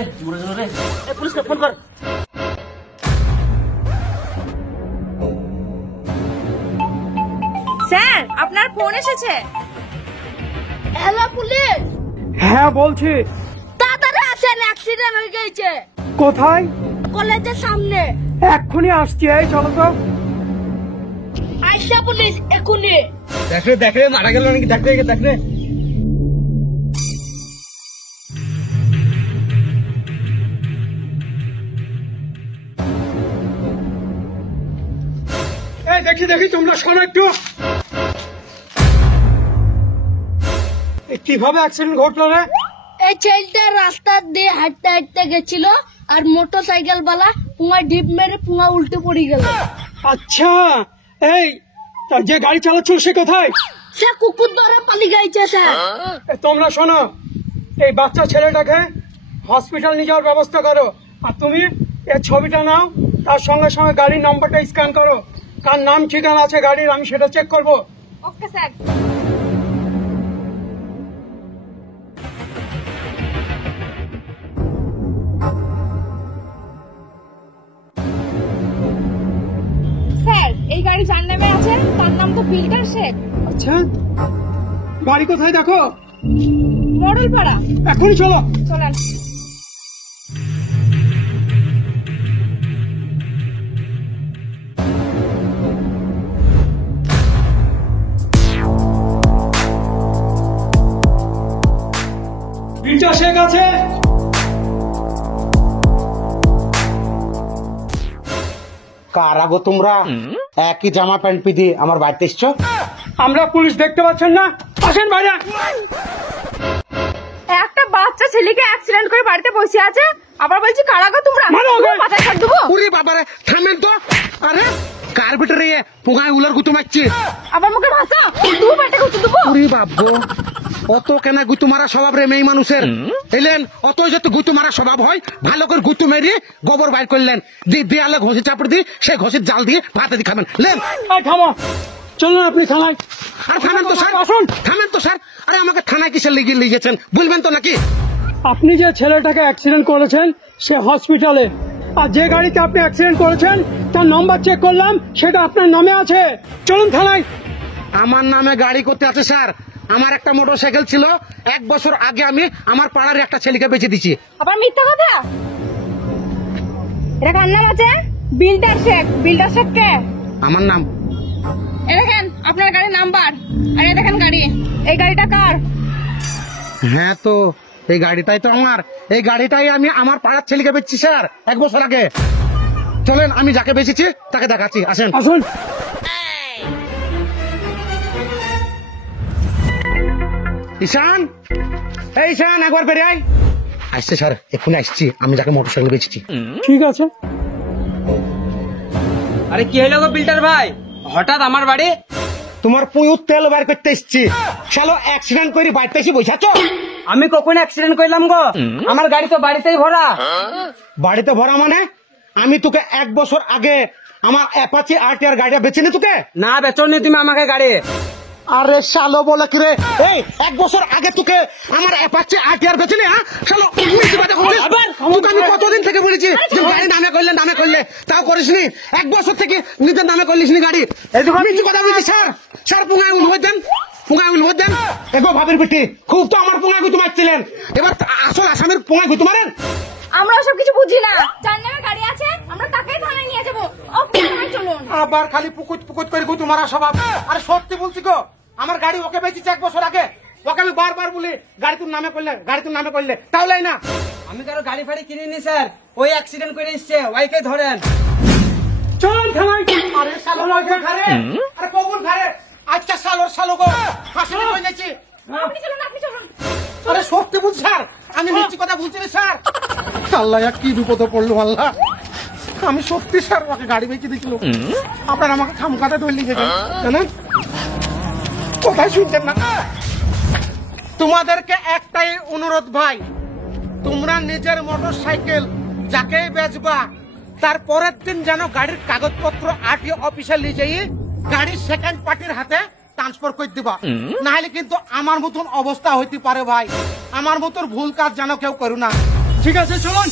রে জীবনে জন্য রে পুলিশকে ফোন কর। স্যার আপনার ফোন এসেছে। Hello police. হ্যাঁ বলছি। তাড়াতাড়ি আসেন, অ্যাক্সিডেন্ট হয়ে গেছে। কোথায়? কলেজের সামনে। এক্ষুনি আসছি, এই চলো তো। আইসা পুলিশ এখুনি। দেখরে মারা গেল নাকি? দেখরে এই দেখি তোমরা শোনো একটু। কিভাবে অ্যাক্সিডেন্ট ঘটলো রে? এই ছেলেটা রাস্তা দিয়ে হাঁটতে হাঁটতে গেছিল আর মোটর সাইকেল বালা পুঙ্গা ডিপ মেরে পুঙ্গা উল্টে পড়ে গেল। আচ্ছা, এই যে গাড়ি চালাচ্ছিল সে কোথায়? সে কুকুর ধরে পালিয়ে গেছে স্যার। তোমরা শোনো, এই বাচ্চা ছেলেটাকে হসপিটাল নিয়ে যাওয়ার ব্যবস্থা করো। আর তুমি এর ছবিটা নাও, তার সঙ্গে সঙ্গে গাড়ির নাম্বারটা স্ক্যান করো। কার নাম ঠিকানা আছে গাড়ির, আমি সেটা চেক করবো। Okay sir. স্যার এই গাড়ি যার নামে আছে তার নাম তো বিল্ডার শেখ। আচ্ছা, গাড়ি কোথায় দেখো? মডেলপাড়া। এখনই চলো। চলেন। বিলটা শেখ আছে। কারা গো তোমরা? একই জামা প্যান্ট পিঁধে আমার বাড়িতে এসছো? আমরা পুলিশ, দেখতে পাচ্ছেন না? আসেন বাইরে। একটা বাচ্চা ছেলেকে অ্যাক্সিডেন্ট করে বাড়িতে বসে আছে, আবার বলছি কারাগো তোমরা। মারো ওকে। মাথায় কাট দেবো। ওরে বাবারে, থামেন তো। আরে কার ভিতরে পোঙায় উলার গুতো মারছি? আবার মুখে ভাষা দু বাটা করতে দেবো। ওরে বাবু, অত কেন গুতু মারা স্বভাব রে মেয়ে মানুষের? এলেন অত যত গুতু মারা স্বভাব হয়, ভালো করে গুতু মেরিয়ে গোবর বাইর করলেন, দেয়ালে ঘষি চাপড় দিয়ে সে ঘষির জাল দিয়ে ভাতে দিয়ে খাবেন। লেন থামো, চলুন আপনি থানায়। আর থামেন তো স্যার, আসুন। থামেন তো স্যার। আরে আমাকে থানায় কিসের লিগে নিয়ে গেছেন বলবেন তো নাকি? আপনি যে ছেলেটাকে অ্যাক্সিডেন্ট করেছেন সে হসপিটালে, আর যে গাড়িতে আপনি অ্যাক্সিডেন্ট করেছেন তার নম্বর চেক করলাম, সেটা আপনার নামে আছে। চলুন থানায়। আমার নামে গাড়ি করতে আছে স্যার? আমার একটা মোটরসাইকেল ছিল, 1 বছর আগে আমি আমার পাড়ার একটা ছেলেকে বেঁচে দিচ্ছি। আবার মিথ্যা কথা। এটা কার নাম আছে? বিল্ডার শেখ। বিল্ডার শেখ কে? আমার নাম। এ দেখেন আপনার গাড়ির নাম্বার, আর এই দেখেন গাড়ি। এই গাড়িটা কার? হ্যাঁ তো এই গাড়িটাই তো আমার। এই গাড়িটাই আমি আমার পাড়ার ছেলেকে বেচছি স্যার 1 বছর আগে। চলেন আমি যাকে বেচেছি তাকে দেখাচ্ছি, আসেন। আসুন। ঈশান, এই ঈশান একবার বেরিয়ে আয়। আসছে স্যার, এক্ষুনি আসছি। আমি যাকে মোটরসাইকেল বেচেছি। ঠিক আছে। আরে কি হলো গো বিল্ডার ভাই, হঠাৎ আমার বাড়ি? তোমার পুয়ুর তেল বার করতে এসছি। শালো অ্যাক্সিডেন্ট করে বাড়িতে এসে বসেছ? আমি কখন অ্যাক্সিডেন্ট করলাম গো? আমার গাড়ি তো বাড়িতেই ভরা। বাড়িতে ভরা মানে? আমি তোকে 1 বছর আগে আমার অ্যাপাচি আরটিআর গাড়িটা বেচে নি তোকে? না বেচনি তুমি আমাকে গাড়ি। আরে শালো বলে কি রে? এই 1 বছর আগে তোকে আমার অ্যাপাচি আরটিআর বেচে নি? হ্যাঁ শালো, তোকে আমি কতদিন থেকে বলেছি যে গাড়ি নামে করলে তাও করিসনি। 1 বছর থেকে নিজের নামে করলিস নি গাড়ি। মিথ্যে কথা বলছি স্যার। স্যার পুঙ্গায় উলবই দেন। এগো ভাবির পিটি, খুব তো আমার পুঙ্গায় গুতো মারছিলেন, এবার আসল আসামের পুঙ্গায় গুতো মারেন। আমরা সব কিছু বুঝি না। যার নামে গাড়ি আছে আমরা তাকেই থানায় নিয়ে যাবো। ওকে থানায় চলুন। আবার খালি পুকুত করে গুতো মারা স্বভাব। আরে সত্যি বলছি গো, আমার গাড়ি ওকে বেচেছি 1 বছর আগে। ওকে আমি বারবার বলি গাড়ি তোর নামে করলে তাহলে না। আমি কারো গাড়ি ফাড়ি কিনিনি স্যার, ওই অ্যাক্সিডেন্ট করে এসছে, ওইকে ধরেন। চলুন থানায়। আরে শালো ঘরে, আরে কবুল ঘরে। আচ্ছা শালো গো, ফাঁসি হয়ে যাচ্ছি। আপনি চলুন। আরে সত্যি বলছি স্যার, আমি মিথ্যে কথা বলছি না স্যার। আল্লাহ কি বিপদে পড়লো আল্লাহ। আমি সত্যি স্যার ওকে গাড়ি বেঁচে দিয়েছিল। আপনার আমাকে খামখাতে ধরলি জানেন, কোথায় শুনছেন না? তোমাদেরকে একটাই অনুরোধ ভাই, তোমরা নিজের মোটরসাইকেল যাকেই বেচবা তার পরের দিন যেন গাড়ির কাগজপত্র আরটিও অফিসে নিয়ে যাই গাড়ির সেকেন্ড পার্টির হাতে ট্রান্সফার করে দিবা। না হলে কিন্তু আমার মতন অবস্থা হইতে পারে ভাই। আমার মতন ভুল কাজ যেন কেউ করো না। ঠিক আছে চলুন।